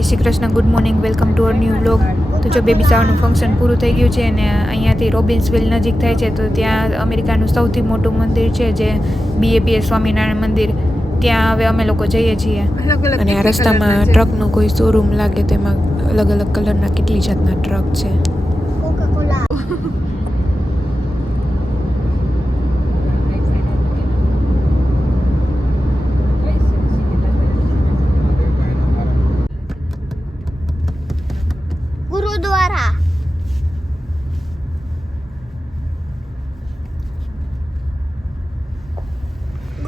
જય Shri Krishna, good morning, welcome to our new vlog. તો જો બેબી શાવરનું ફંક્શન પૂરું થઈ ગયું છે અને અહીંયાથી રોબિન્સવિલ નજીક થાય છે. તો ત્યાં અમેરિકાનું સૌથી મોટું મંદિર છે જે BAPS સ્વામિનારાયણ મંદિર, ત્યાં હવે અમે લોકો જઈએ છીએ. અને આ રસ્તામાં ટ્રકનો કોઈ શોરૂમ લાગે, તેમાં અલગ અલગ કલરના કેટલી જાતના ટ્રક છે.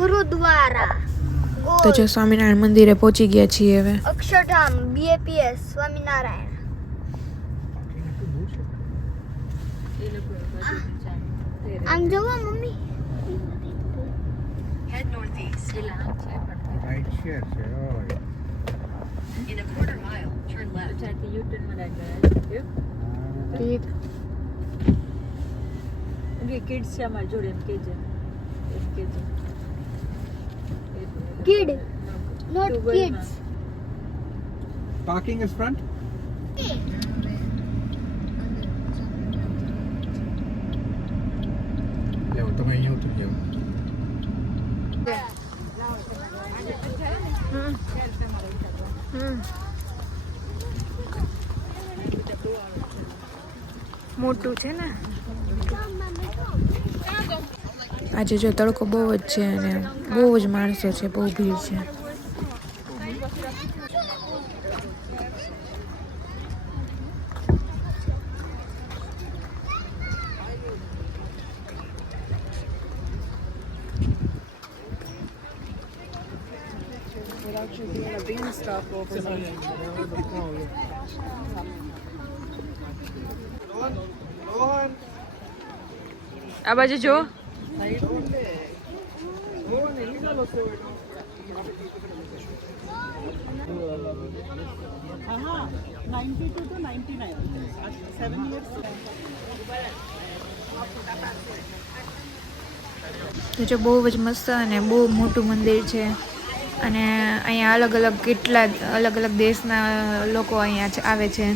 ગુરુદ્વારા તો જો સ્વામિનારાયણ મંદિરે પહોંચી ગયા છીએ હવે. અક્ષરધામ BAPS સ્વામિનારાયણ. આમ જોવો mummy. Head northeast. Right here, sir. In a quarter mile, turn left. Kids છે અમારી જોડે એમ કેજે Kid, not kids. Parking is front. લેવો તમે અહીંયા ઉતરી જાઓ. મોટું છે ને. આજે જો તડકો બહુ જ છે અને બહુ જ માણસો છે, બહુ ભીડ છે. આ બાજુ જો. હા 92 to 99 7 years. તો જો બહુ જ મસ્ત અને બહુ મોટું મંદિર છે અને અહીંયા અલગ અલગ કેટલા અલગ અલગ દેશના લોકો અહીંયા આવે છે.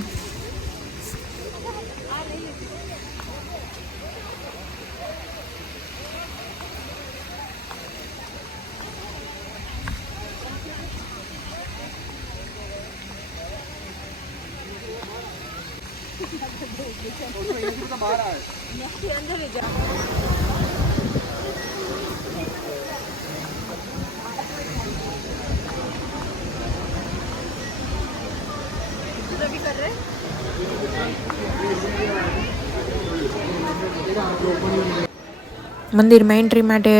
મંદિરમાં એન્ટ્રી માટે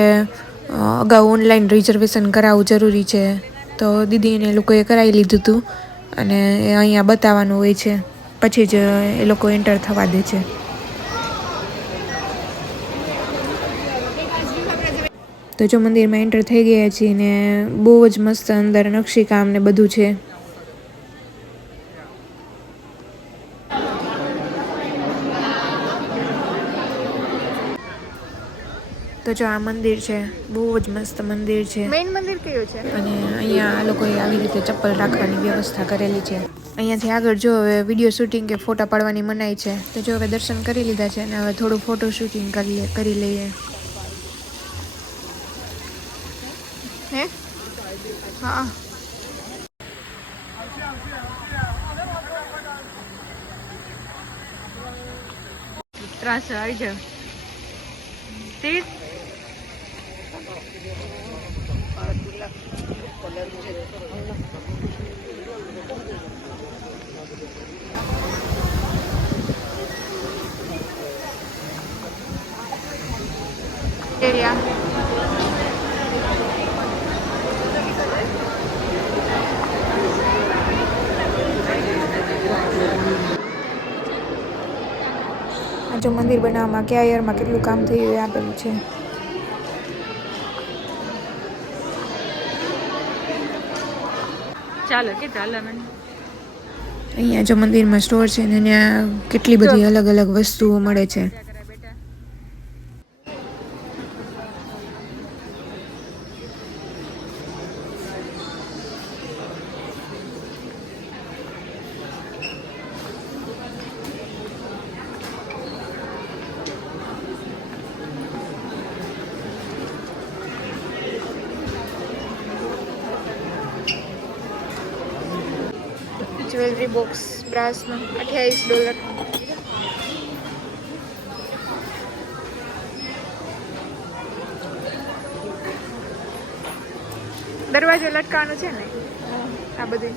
અગાઉ ઓનલાઈન રિઝર્વેશન કરાવવું જરૂરી છે. તો દીદીને એ લોકોએ કરાવી લીધું હતું અને એ અહીંયા બતાવવાનું હોય છે, પછી જ એ લોકો એન્ટર થવા દે છે. તો જો મંદિરમાં એન્ટર થઈ ગયા છીએ ને બહુ જ મસ્ત અંદર નકશીકામ ને બધું છે. તો જો આ મંદિર છે, બહુ જ મસ્ત મંદિર છે. મેઇન મંદિર કયું છે? અને અહીંયા આ લોકોએ આવી રીતે ચપ્પલ રાખવાની વ્યવસ્થા કરેલી છે. અહીંયાથી આગળ જો હવે વિડીયો શૂટિંગ કે ફોટા પાડવાની મનાઈ છે. તો જો હવે દર્શન કરી લીધા છે અને હવે થોડું ફોટો શૂટિંગ કરી લઈએ. હે હા ત્રાસ આવી જાવ. એરિયા જો મંદિર બનાવવામાં કયા યરમાં કેટલું કામ થયું એ આપેલું છે. ચાલો કે ચાલો મને અહીંયા જો મંદિરમાં સ્ટોર છે ને ત્યાં કેટલી બધી અલગ અલગ વસ્તુઓ મળે છે. જ્વેલરી બોક્સ બ્રાસનું $28. દરવાજો લટકાવાનું છે ને આ બધું.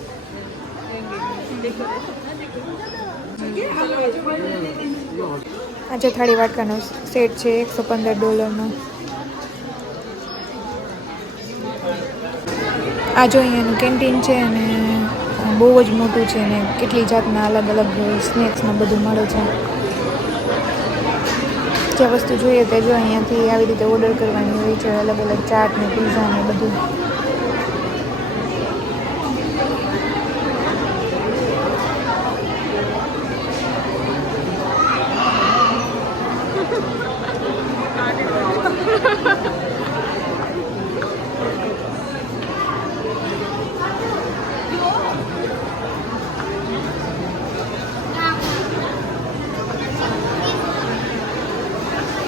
આજે થાળી વાટકાનો સેટ છે $115 આ જો અહીંયાનું કેન્ટીન છે અને બહુ જ મોટું છે ને કેટલી જાતના અલગ અલગ સ્નેક્સને બધું મળે છે. જે વસ્તુ જોઈએ તે જો અહીંયાથી આવી રીતે ઓર્ડર કરવાની હોય છે. અલગ અલગ ચાટ ને પીઝા ને બધું.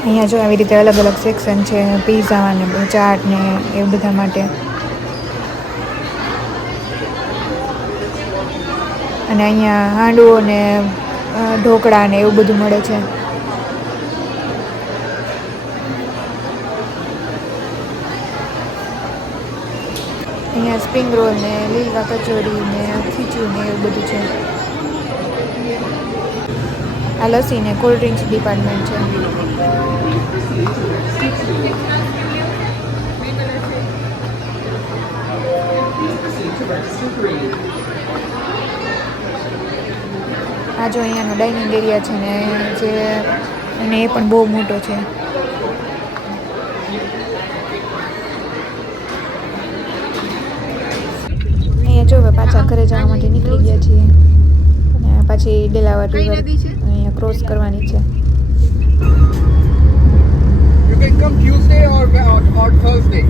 અહીંયા જો આવી રીતે અલગ અલગ સેક્શન છે પીઝા ને ચાટ ને એ બધા માટે. અને અહીંયા હાંડવો ને ઢોકળા ને એવું બધું મળે છે. અહીંયા સ્પ્રિંગ રોલ ને લીલવા કચોરી ને ખીચું ને એવું બધું છે. આ લસ્સી ને કોલ્ડ ડ્રિંક્સ ડિપાર્ટમેન્ટ છે. આ જો અહીંયાનો ડાઇનિંગ એરિયા છે ને જે અને એ પણ બહુ મોટો છે. અહીંયા જો હવે પાછા ઘરે જવા માટે નીકળી ગયા છીએ અને પાછી ડેલાવર રિવર અહીંયા ક્રોસ કરવાની છે. You can come Tuesday or Thursday.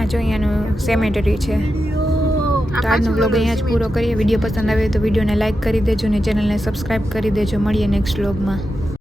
આ જો અહીંયાનું સેમેટરી છે. તો આજનો વ્લોગ અહીંયા જ પૂરો કરીએ. વિડીયો પસંદ આવે તો વિડીયોને લાઇક કરી દેજો ને ચેનલને સબસ્ક્રાઈબ કરી દેજો. મળીએ નેક્સ્ટ વ્લોગમાં.